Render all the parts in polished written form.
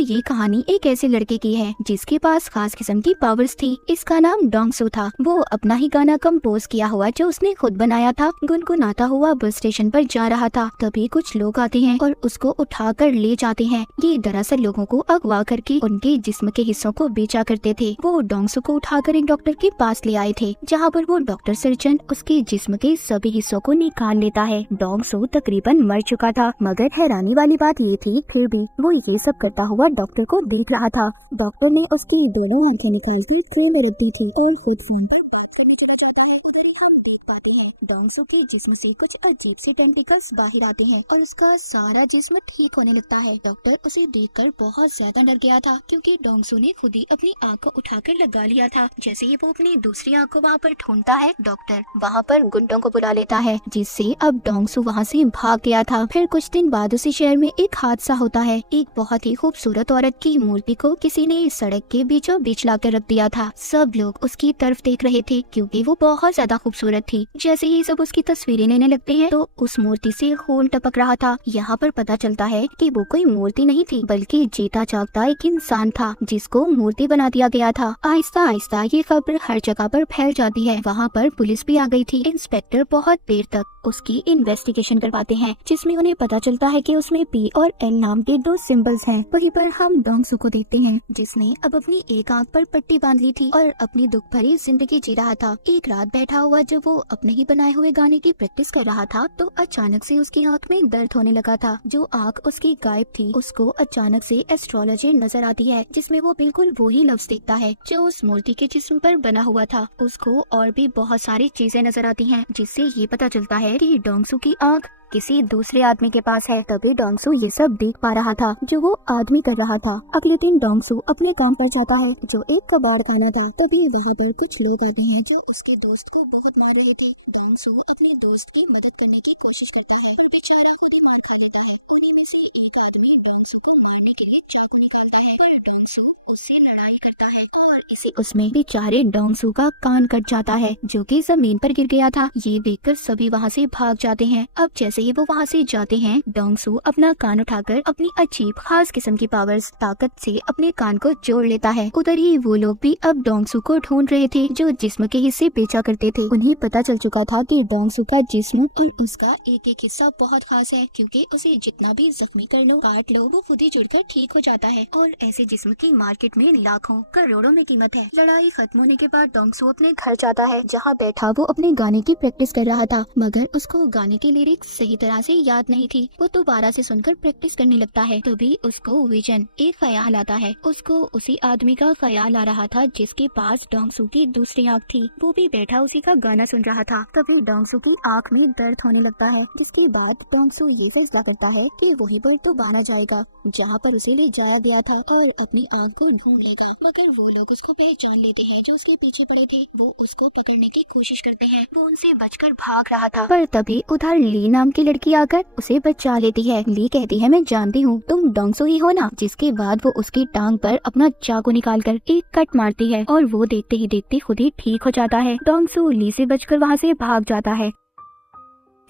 ये कहानी एक ऐसे लड़के की है जिसके पास खास किस्म की पावर्स थी। इसका नाम डोंगसू था। वो अपना ही गाना कंपोज किया हुआ जो उसने खुद बनाया था गुनगुनाता हुआ बस स्टेशन पर जा रहा था। तभी कुछ लोग आते हैं और उसको उठाकर ले जाते हैं। ये दरअसल लोगों को अगवा करके उनके जिस्म के हिस्सों को बेचा करते थे। वो डोंगसू को उठाकर एक डॉक्टर के पास ले आए थे, जहाँ पर वो डॉक्टर सर्जन उसके जिस्म के सभी हिस्सों को निकाल लेता है। डोंगसू तकरीबन मर चुका था, मगर हैरानी वाली बात ये थी फिर भी वो ये सब करता हुआ डॉक्टर को देख रहा था। डॉक्टर ने उसकी दोनों आंखें निकाल कर ट्रे में रख दी थी और खुद फोन पर बात करने चला जाता है। उधर ही हम देख पाते हैं डोंगसू के जिस्म से कुछ अजीब से टेंटिकल्स बाहर आते हैं और उसका सारा जिस्म ठीक होने लगता है। डॉक्टर उसे देखकर बहुत ज्यादा डर गया था, क्योंकि डोंगसू ने खुद ही अपनी आंख को उठाकर लगा लिया था। जैसे ही वो अपनी दूसरी आंख को वहाँ पर ढूंढता है, डॉक्टर वहाँ पर गुंडों को बुला लेता है, जिससे अब डोंगसू वहाँ से भाग गया था। फिर कुछ दिन बाद उसी शहर में एक हादसा होता है। एक बहुत ही खूबसूरत औरत की मूर्ति को किसी ने सड़क के बीचों बीच लाकर रख दिया था। सब लोग उसकी तरफ देख रहे थे क्योंकि वो बहुत ज्यादा खूबसूरत थी। जैसे ही सब उसकी तस्वीरें लेने लगते हैं तो उस मूर्ति से खून टपक रहा था। यहाँ पर पता चलता है कि वो कोई मूर्ति नहीं थी, बल्कि जीता जागता एक इंसान था जिसको मूर्ति बना दिया गया था। आहिस्ता आहिस्ता ये खबर हर जगह पर फैल जाती है। वहाँ पर पुलिस भी आ गई थी। इंस्पेक्टर बहुत देर तक उसकी इन्वेस्टिगेशन करवाते हैं, जिसमें उन्हें पता चलता है कि उसमें P और L नाम के दो सिंबल्स हैं। वहीं पर हम डोंगसू को देखते हैं, जिसने अब अपनी एक आंख पर पट्टी बांध ली थी और अपनी दुख भरी जिंदगी जी रहा था। एक रात बैठा हुआ जब वो अपने ही बनाए हुए गाने की प्रैक्टिस कर रहा था तो अचानक से उसकी आंख में दर्द होने लगा था। जो आंख उसकी गायब थी उसको अचानक से एस्ट्रोलॉजी नजर आती है, जिसमें वो बिल्कुल वही लफ्ज देखता है जो उस मूर्ति के जिस्म पर बना हुआ था। उसको और भी बहुत सारी चीजें नजर आती हैं, जिससे ये पता चलता है कि डोंगसू की आंख किसी दूसरे आदमी के पास है। तभी डोंगसू ये सब देख पा रहा था जो वो आदमी कर रहा था। अगले दिन डोंगसू अपने काम पर जाता है जो एक कबाड़ खाना था। तभी वहाँ पर कुछ लोग आते हैं जो उसके दोस्त को बहुत मार रहे थे। डोंगसू अपने दोस्त की मदद करने की कोशिश करता है और बेचारा खुद ही मार खा देता है। उन्हीं में से एक आदमी डोंगसू को मारने के लिए चाकू निकालता है पर डोंगसू उससे लड़ाई करता है और इसी उसमें बेचारे डोंगसू का कान कट जाता है, जो कि जमीन पर गिर गया था। ये देखकर सभी वहाँ से भाग जाते हैं। अब जैसे ही वो वहाँ से जाते हैं, डोंगसू अपना कान उठाकर अपनी अजीब खास किस्म की पावर्स ताकत से अपने कान को जोड़ लेता है। उधर ही वो लोग भी अब डोंगसू को ढूंढ रहे थे जो जिस्म के हिस्से बेचा करते थे। उन्हें पता चल चुका था कि डोंगसू का जिस्म और उसका एक एक हिस्सा बहुत खास है, क्योंकि उसे जितना भी जख्मी कर लो काट लो वो खुद ही जुड़कर ठीक हो जाता है। और ऐसे जिस्म की मार्केट में लाखों करोड़ों में कीमत है। लड़ाई खत्म होने के बाद डोंगसू अपने घर जाता है, जहाँ बैठा वो अपने गाने की प्रैक्टिस कर रहा था, मगर उसको गाने की लिरिक्स सही तरह से याद नहीं थी। वो दोबारा से सुनकर प्रैक्टिस करने लगता है। तभी उसको विजन एक ख्याल आता है। उसको उसी आदमी का ख्याल आ रहा था जिसके पास डोंगसू की दूसरी आंख थी। वो भी बैठा उसी का गाना सुन रहा था। तभी डोंगसू की आंख में दर्द होने लगता है, जिसके बाद डोंगसू ये फैसला करता है कि वहीं पर दोबारा जाएगा जहाँ पर उसे ले जाया गया था और अपनी आंख को ढूंढ लेगा। मगर वो लोग उसको पहचान लेते हैं जो उसके पीछे पड़े थे। वो उसको पकड़ने की कोशिश करते हैं। वो उनसे बचकर भाग रहा था, पर तभी उधर ली नाम की लड़की आकर उसे बचा लेती है। ली कहती है, मैं जानती हूँ तुम डोंगसू ही हो ना। जिसके बाद वो उसकी टांग पर अपना चाकू निकालकर एक कट मारती है और वो देखते ही देखते खुद ही ठीक हो जाता है। डोंगसू ली से बचकर वहाँ से भाग जाता है।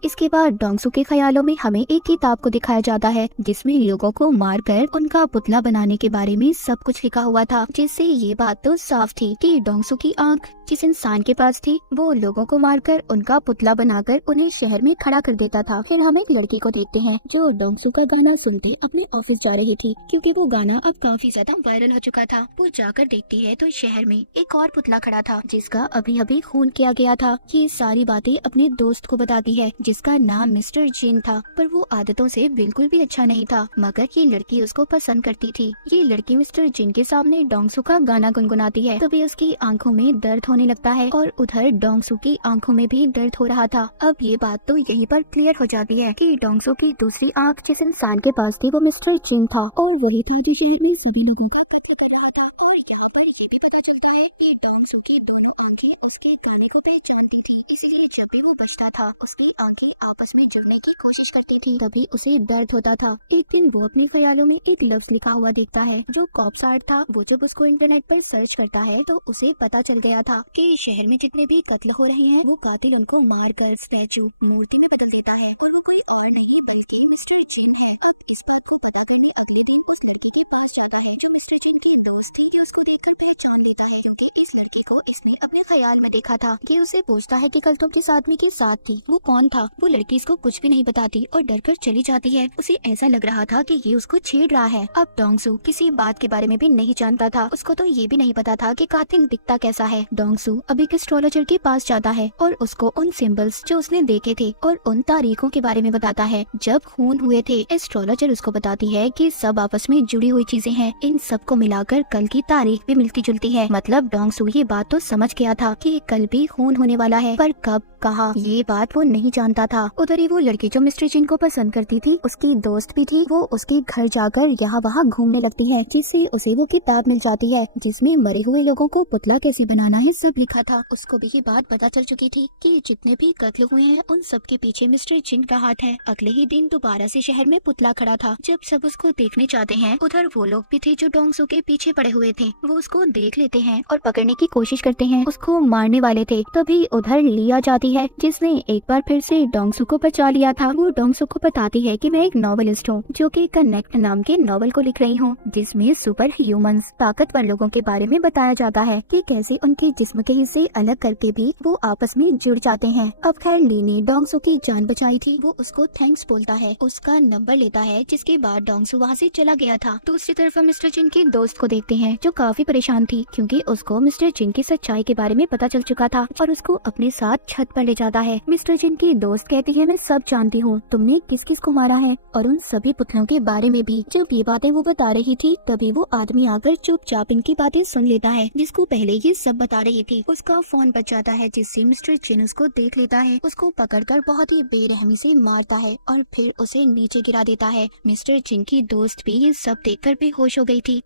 इसके बाद डोंगसू के ख्यालों में हमें एक किताब को दिखाया जाता है, जिसमें लोगों को मारकर उनका पुतला बनाने के बारे में सब कुछ लिखा हुआ था, जिससे ये बात तो साफ थी कि डोंगसू की आंख जिस इंसान के पास थी वो लोगों को मारकर उनका पुतला बनाकर उन्हें शहर में खड़ा कर देता था। फिर हम एक लड़की को देखते हैं जो डोंगसू का गाना सुनते अपने ऑफिस जा रही थी, क्योंकि वो गाना अब काफी ज्यादा वायरल हो चुका था। वो जाकर देखती है तो शहर में एक और पुतला खड़ा था जिसका अभी अभी खून किया गया था। ये सारी बातें अपने दोस्त को बताती है, जिसका नाम मिस्टर जिन था, पर वो आदतों से बिल्कुल भी अच्छा नहीं था, मगर ये लड़की उसको पसंद करती थी। ये लड़की मिस्टर जिन के सामने डोंगसू का गाना गुनगुनाती है। तभी उसकी आंखों में दर्द होने लगता है और उधर डोंगसू की आंखों में भी दर्द हो रहा था। अब ये बात तो यहीं पर क्लियर हो जाती है कि डोंगसू की दूसरी आंख जिस इंसान के पास थी वो मिस्टर जिन था और वही था जो शहर में सभी लोगों का कत्ल कर रहा था। और यहाँ पर ये भी पता चलता है कि डोंगसू की दोनों आंखें उसके गाने को पहचानती थी, इसलिए जब भी वो बजता था उसकी आंखें आपस में जुड़ने की कोशिश करती थी। तभी उसे दर्द होता था। एक दिन वो अपने ख्यालों में एक लफ्ज लिखा हुआ देखता है जो कॉप्स आर्ट था। वो जब उसको इंटरनेट पर सर्च करता है तो उसे पता चल गया था कि शहर में जितने भी कत्ल हो रहे हैं वो कातिल उनको मारकर स्टैचू मूर्ति में बदल देता है और वो कोई और नहीं बल्कि मिस्टर जिन है। अब इस बात को पता करने अगले दिन उस लड़की के पास जाता है जिन की दोस्त थी कि उसको देखकर पहचान लेता है क्योंकि इस लड़की को इसने अपने ख्याल में देखा था। कि उसे पूछता है कि कल तुम किस आदमी के साथ थी, वो कौन था। वो लड़की इसको कुछ भी नहीं बताती और डर कर चली जाती है। उसे ऐसा लग रहा था कि ये उसको छेड़ रहा है। अब डोंगसू किसी बात के बारे में भी नहीं जानता था। उसको तो ये भी नहीं पता था कि कातिल दिखता कैसा है। डोंगसू अब एक एस्ट्रोलॉजर के पास जाता है और उसको उन सिंबल्स जो उसने देखे थे और उन तारीखों के बारे में बताता है जब खून हुए थे। एस्ट्रोलॉजर उसको बताती है कि सब आपस में जुड़ी हुई चीजें हैं, इन सब को मिलाकर कल की तारीख भी मिलती जुलती है। मतलब डोंगसू ये बात तो समझ गया था कि कल भी खून होने वाला है, पर कब कहा ये बात वो नहीं जानता था। उधर ही वो लड़की जो मिस्टर जिन को पसंद करती थी, उसकी दोस्त भी थी, वो उसके घर जाकर यहाँ वहाँ घूमने लगती है, जिससे उसे वो किताब मिल जाती है जिसमें मरे हुए लोगों को पुतला कैसे बनाना है सब लिखा था। उसको भी ये बात पता चल चुकी थी कि जितने भी कत्ल हुए हैं उन सब के पीछे मिस्टर जिन का हाथ है। अगले ही दिन दोबारा से शहर में पुतला खड़ा था। जब सब उसको देखने जाते हैं, उधर वो लोग भी थे जो डोंगसू के पीछे पड़े हुए थे। वो उसको देख लेते हैं और पकड़ने की कोशिश करते हैं, उसको मारने वाले थे। तभी उधर लिया जाती है जिसने एक बार फिर से डोंगसू को बचा लिया था। वो डोंगसू को बताती है कि मैं एक नॉवेलिस्ट हूँ जो कि कनेक्ट नाम के नॉवल को लिख रही हूँ, जिसमें सुपर ह्यूमंस ताकतवर लोगों के बारे में बताया जाता है कि कैसे उनके जिस्म के हिस्से अलग करके भी वो आपस में जुड़ जाते हैं। अब खैर ली ने डोंगसू की जान बचाई थी। वो उसको थैंक्स बोलता है, उसका नंबर लेता है, जिसके बाद डोंगसू वहाँ से चला गया था। दूसरी तरफ हम मिस्टर जिन की दोस्त को देखते हैं जो काफी परेशान थी क्योंकि उसको मिस्टर जिन की सच्चाई के बारे में पता चल चुका था और उसको अपने साथ छत पर ले जाता है। मिस्टर जिन की दोस्त कहती है मैं सब जानती हूँ, तुमने किस किस को मारा है और उन सभी पुतलों के बारे में भी। जब ये बातें वो बता रही थी तभी वो आदमी आकर चुपचाप इनकी बातें सुन लेता है जिसको पहले ये सब बता रही थी। उसका फोन बच जाता है जिससे मिस्टर जिन उसको देख लेता है, उसको पकड़कर बहुत ही बेरहमी से मारता है और फिर उसे नीचे गिरा देता है। मिस्टर जिन की दोस्त भी ये सब देखकर बेहोश हो गई थी।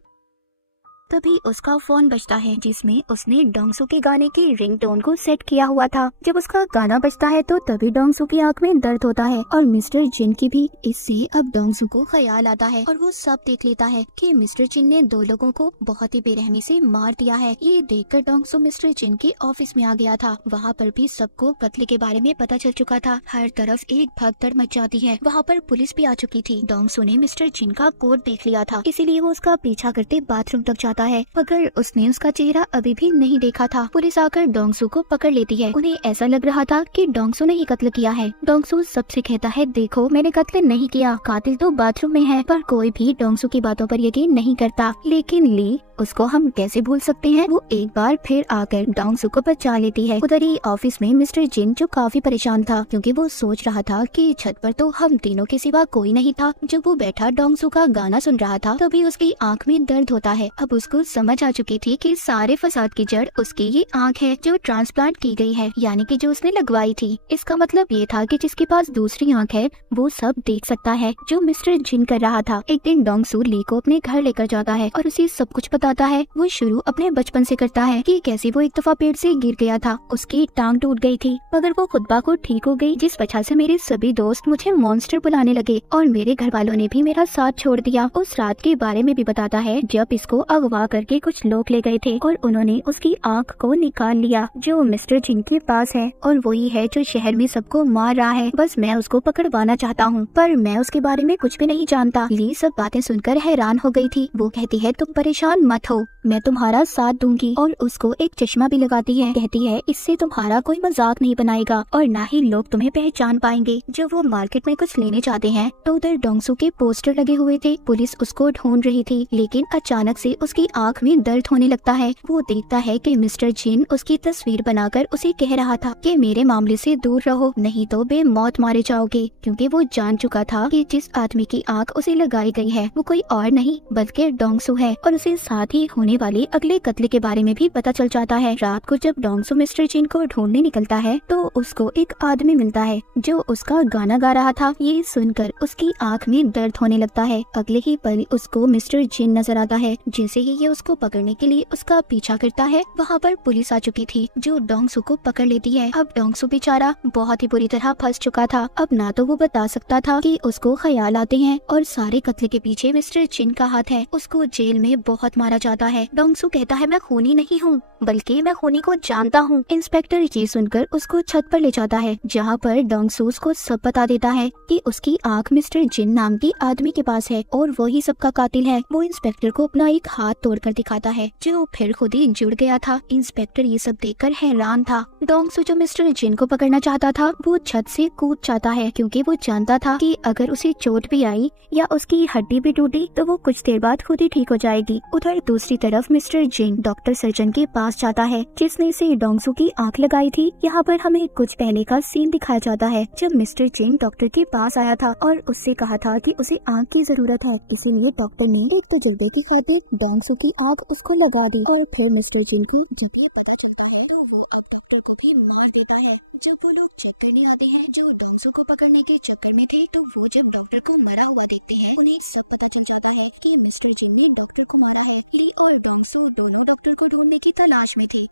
तभी उसका फोन बजता है जिसमें उसने डोंगसू के गाने की रिंगटोन को सेट किया हुआ था। जब उसका गाना बजता है तो तभी डोंगसू की आंख में दर्द होता है और मिस्टर जिन की भी। इससे अब डोंगसू को ख्याल आता है और वो सब देख लेता है कि मिस्टर जिन ने दो लोगों को बहुत ही बेरहमी से मार दिया है। ये देखकर डोंगसू मिस्टर जिन के ऑफिस में आ गया था। वहाँ पर भी सबको कत्ल के बारे में पता चल चुका था। हर तरफ एक भगदड़ मच जाती है। वहाँ पर पुलिस भी आ चुकी थी। डोंगसू ने मिस्टर जिन का कोट देख लिया था, इसीलिए वो उसका पीछा करते बाथरूम तक जाता है, मगर उसने उसका चेहरा अभी भी नहीं देखा था। पुलिस आकर डोंगसू को पकड़ लेती है। उन्हें ऐसा लग रहा था कि डोंगसू ने ही कत्ल किया है। डोंगसू सबसे कहता है देखो मैंने कत्ल नहीं किया, कातिल तो बाथरूम में है। पर कोई भी डोंगसू की बातों पर यकीन नहीं करता। लेकिन ली उसको हम कैसे भूल सकते हैं। वो एक बार फिर आकर डोंगसू को बचा लेती है। उधर ही ऑफिस में मिस्टर जिन जो काफी परेशान था क्योंकि वो सोच रहा था कि छत पर तो हम तीनों के सिवा कोई नहीं था। जब वो बैठा डोंगसू का गाना सुन रहा था तभी उसकी आंख में दर्द होता है। अब उसको समझ आ चुकी थी कि सारे फसाद की जड़ उसकी ये आंख है जो ट्रांसप्लांट की गई है, यानी कि जो उसने लगवाई थी। इसका मतलब ये था कि जिसके पास दूसरी आंख है वो सब देख सकता है जो मिस्टर जिन कर रहा था। एक दिन डोंगसू ली को अपने घर लेकर जाता है और उसे सब कुछ बताता है। वो शुरू अपने बचपन से करता है कि कैसे वो एक दफा पेड़ से गिर गया था, उसकी टांग टूट गई थी मगर वो खुद ब खुद ठीक हो गई, जिस वजह से मेरे सभी दोस्त मुझे मॉन्स्टर बुलाने लगे और मेरे घर वालों ने भी मेरा साथ छोड़ दिया। उस रात के बारे में भी बताता है जब इसको अगवा करके कुछ लोग ले गए थे और उन्होंने उसकी आंख को निकाल लिया जो मिस्टर जिन के पास है और वही है जो शहर में सबको मार रहा है। बस मैं उसको पकड़वाना चाहता हूँ पर मैं उसके बारे में कुछ भी नहीं जानता। ली सब बातें सुनकर हैरान हो गई थी। वो कहती है तुम परेशान मत हो, मैं तुम्हारा साथ दूंगी और उसको एक चश्मा भी लगाती है। कहती है इससे तुम्हारा कोई मजाक नहीं बनाएगा और ना ही लोग तुम्हें पहचान पाएंगे। जब वो मार्केट में कुछ लेने जाते हैं तो उधर डोंगसू के पोस्टर लगे हुए थे। पुलिस उसको ढूंढ रही थी लेकिन अचानक से उसकी आंख में दर्द होने लगता है। वो देखता है कि मिस्टर जिन उसकी तस्वीर बनाकर उसे कह रहा था कि मेरे मामले से दूर रहो नहीं तो बेमौत मारे जाओगे, क्योंकि वो जान चुका था कि जिस आदमी की आंख उसे लगाई गई है वो कोई और नहीं बल्कि डोंगसू है और उसे साथ ही होने वाले अगले कत्ल के बारे में भी पता चल जाता है। रात को जब डोंगसू मिस्टर जिन को ढूंढने निकलता है तो उसको एक आदमी मिलता है जो उसका गाना गा रहा था। ये सुनकर उसकी आंख में दर्द होने लगता है। अगले ही पल उसको मिस्टर जिन नजर आता है। जैसे ही ये उसको पकड़ने के लिए उसका पीछा करता है वहाँ पर पुलिस आ चुकी थी जो डोंगसू को पकड़ लेती है। अब डोंगसू बेचारा बहुत ही बुरी तरह फंस चुका था। अब ना तो वो बता सकता था कि उसको ख्याल आते हैं और सारे कत्ल के पीछे मिस्टर जिन का हाथ है। उसको जेल में बहुत मारा मारा जाता है। डोंगसू कहता है मैं खूनी नहीं हूँ, बल्कि मैं खूनी को जानता हूँ। इंस्पेक्टर ये सुनकर उसको छत पर ले जाता है, जहाँ पर डोंगसू उसको सब बता देता है कि उसकी आंख मिस्टर जिन नाम की आदमी के पास है और वही सबका कातिल है। वो इंस्पेक्टर को अपना एक हाथ तोड़कर दिखाता है, जो फिर खुद ही जुड़ गया था। इंस्पेक्टर ये सब देखकर हैरान था। डोंगसू जो मिस्टर जिन को पकड़ना चाहता था, वो छत से कूद जाता है, क्योंकि वो जानता था कि अगर उसे चोट भी आई या उसकी हड्डी भी टूटी तो वो कुछ देर बाद खुद ही ठीक हो जाएगी। उधर दूसरी तरफ मिस्टर जिन डॉक्टर सर्जन के पास जाता है, जिसने इसे डोंगसू की आंख लगाई थी। यहाँ पर हमें कुछ पहले का सीन दिखाया जाता है, जब मिस्टर जिन डॉक्टर के पास आया था और उससे कहा था कि उसे आंख की जरूरत है, इसीलिए डॉक्टर ने एक तजुर्बे की खातिर डोंगसू की आंख उसको लगा दी। और फिर मिस्टर जिन को जब ये पता चलता है तो वो अब डॉक्टर को भी मार देता है। जब वो लोग चेक करने आते हैं जो डोंगसू को पकड़ने के चक्कर में थे, तो वो जब डॉक्टर को मरा हुआ देखते हैं, उन्हें सब पता चल जाता है कि मिस्टर जिन ने डॉक्टर को मारा है। ली और डोंगसू दोनों डॉक्टर को ढूंढने की तलाश में थे।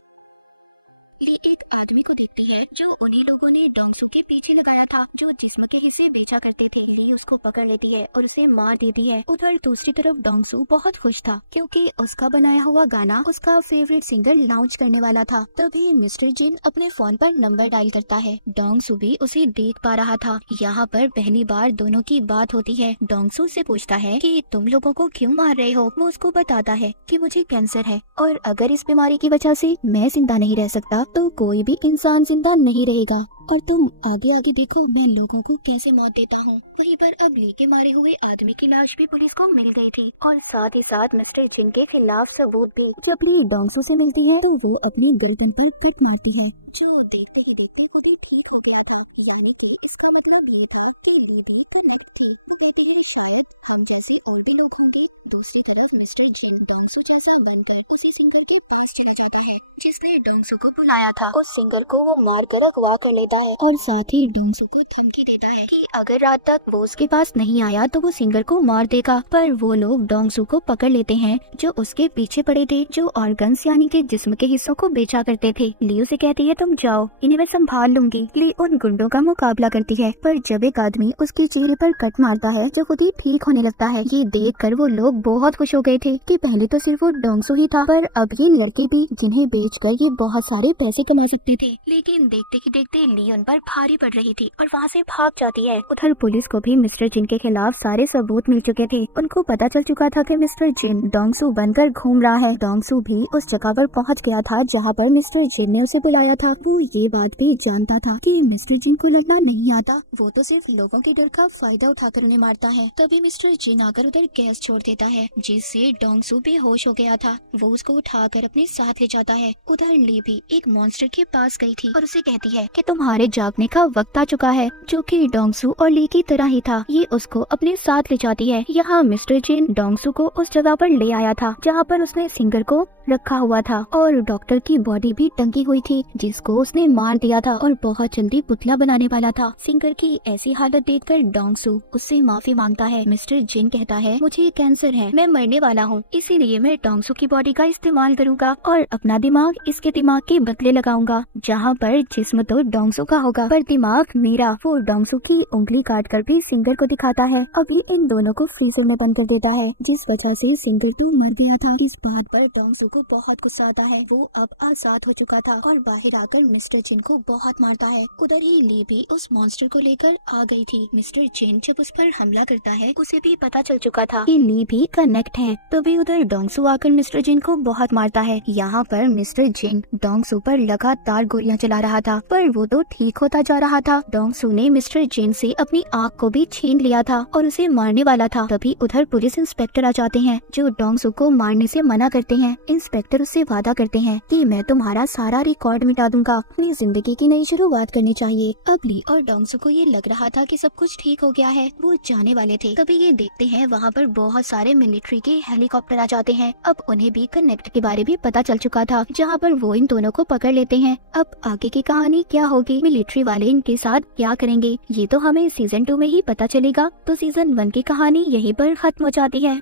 ली एक आदमी को देखती है जो उन्हीं लोगों ने डोंगसू के पीछे लगाया था, जो जिस्म के हिस्से बेचा करते थे। ली उसको पकड़ लेती है और उसे मार देती है। उधर दूसरी तरफ डोंगसू बहुत खुश था, क्योंकि उसका बनाया हुआ गाना उसका फेवरेट सिंगर लॉन्च करने वाला था। तभी मिस्टर जिन अपने फोन पर नंबर डायल करता है। डोंगसू भी उसे देख पा रहा था। यहाँ पर पहली बार दोनों की बात होती है। डोंगसू से पूछता है कि तुम लोगों को क्यों मार रहे हो। वो उसको बताता है कि मुझे कैंसर है और अगर इस बीमारी की वजह से मैं जिंदा नहीं रह सकता तो कोई भी इंसान जिंदा नहीं रहेगा, और तुम आगे आगे देखो मैं लोगों को कैसे मौत देता हूँ। वहीं पर अब ली के मारे हुए आदमी की लाश भी पुलिस को मिल गई थी, और साथ ही साथ मिस्टर जिन के खिलाफ सबूत भी। जब ली डोंगसू से मिलती है तो वो अपनी गर्दन पर थप्पड़ मारती है, जो देखते ही देखते खुद ही ठीक हो गया था। यानी कि इसका मतलब ये था कि ली भी कनेक्ट थे। वो कहती है शायद हम जैसे और भी लोग होंगे। दूसरी तरफ मिस्टर जिन डोंगसू जैसा बनकर उसी सिंगर के पास चला जाता है जिसने डोंगसू को बुलाया था। उस सिंगर को वो मार कर अगवा कर लेता है और साथ ही डोंगसू को धमकी देता है कि अगर रात तक वो उसके पास नहीं आया तो वो सिंगर को मार देगा। पर वो लोग डोंगसू को पकड़ लेते हैं, जो उसके पीछे पड़े थे, जो ऑर्गन्स यानी कि जिस्म के हिस्सों को बेचा करते थे। ली उसे कहती है तुम जाओ, इन्हें मैं संभाल लूंगी। ली उन गुंडों का मुकाबला करती है, पर जब एक आदमी उसके चेहरे पर कट मारता है जो खुद ही ठीक होने लगता है। ये देखकर वो लोग बहुत खुश हो गए थे कि पहले तो सिर्फ वो डोंगसू ही था, पर अब ये लड़के भी, जिन्हें बेचकर ये बहुत सारे पैसे कमा सकते थे। लेकिन देखते ही देखते ली उन पर भारी पड़ रही थी और वहाँ से भाग जाती है। उधर पुलिस को भी मिस्टर जिन के खिलाफ सारे सबूत मिल चुके थे। उनको पता चल चुका था कि मिस्टर जिन डोंगसू बनकर घूम रहा है। डोंगसू भी उस जगह पर पहुंच गया था जहां पर मिस्टर जिन ने उसे बुलाया था। वो ये बात भी जानता था कि मिस्टर जिन को लड़ना नहीं आता, वो तो सिर्फ लोगों के डर का फायदा उठाकर उन्हें मारता है। तभी मिस्टर जिन आकर उधर गैस छोड़ देता है, जिससे डोंगसू बेहोश हो गया था। वो उसको उठाकर अपने साथ ले जाता है। उधर ली भी एक मॉन्स्टर के पास गई थी और उसे कहती है कि तुम्हारे जागने का वक्त आ चुका है, जो कि डोंगसू और ली की तरह ही था। ये उसको अपने साथ ले जाती है। यहाँ मिस्टर जिन डोंगसू को उस जगह पर ले आया था जहाँ पर उसने सिंगर को रखा हुआ था, और डॉक्टर की बॉडी भी टंगी हुई थी जिसको उसने मार दिया था और बहुत जल्दी पुतला बनाने वाला था। सिंगर की ऐसी हालत देखकर डोंगसू उससे माफी मांगता है। मिस्टर जिन कहता है मुझे कैंसर है, मैं मरने वाला हूँ, इसीलिए मैं डोंगसू की बॉडी का इस्तेमाल करूंगा और अपना दिमाग इसके दिमाग के बदले लगाऊंगा, जहाँ पर जिस्म तो डोंगसू का होगा पर दिमाग मेरा। वो डोंगसू की उंगली काट कर भी सिंगर को दिखाता है। अभी इन दोनों को फ्रीजर में बंद कर देता है, जिस वजह से सिंगर तो मर गया था। इस बात पर डोंगसू को बहुत गुस्सा आता है। वो अब आजाद हो चुका था और बाहर आकर मिस्टर जिन को बहुत मारता है। उधर ही ली भी उस मॉन्स्टर को लेकर आ गई थी। मिस्टर जिन जब उस पर हमला करता है, उसे भी पता चल चुका था कि ली भी कनेक्ट है। तभी उधर डोंगसू आकर मिस्टर जिन को बहुत मारता है। यहाँ पर मिस्टर जिन डोंगसू पर लगातार गोलियां चला रहा था, पर वो तो ठीक होता जा रहा था। डोंगसू ने मिस्टर जिन से अपनी आँख को भी छीन लिया था और उसे मारने वाला था। तभी उधर पुलिस इंस्पेक्टर आ जाते हैं, जो डोंगसू को मारने से मना करते हैं। इंस्पेक्टर उससे वादा करते हैं कि मैं तुम्हारा सारा रिकॉर्ड मिटा दूंगा, अपनी जिंदगी की नई शुरुआत करनी चाहिए। अब ली और डोंगसू को ये लग रहा था कि सब कुछ ठीक हो गया है, वो जाने वाले थे। तभी ये देखते हैं वहाँ पर बहुत सारे मिलिट्री के हेलीकॉप्टर आ जाते हैं। अब उन्हें भी कनेक्ट के बारे में पता चल चुका था, जहाँ पर वो इन दोनों को पकड़ लेते हैं। अब आगे की कहानी क्या होगी, मिलिट्री वाले इनके साथ क्या करेंगे, ये तो हमें सीजन 2 में ही पता चलेगा। तो सीजन 1 की कहानी यहीं पर खत्म हो जाती है।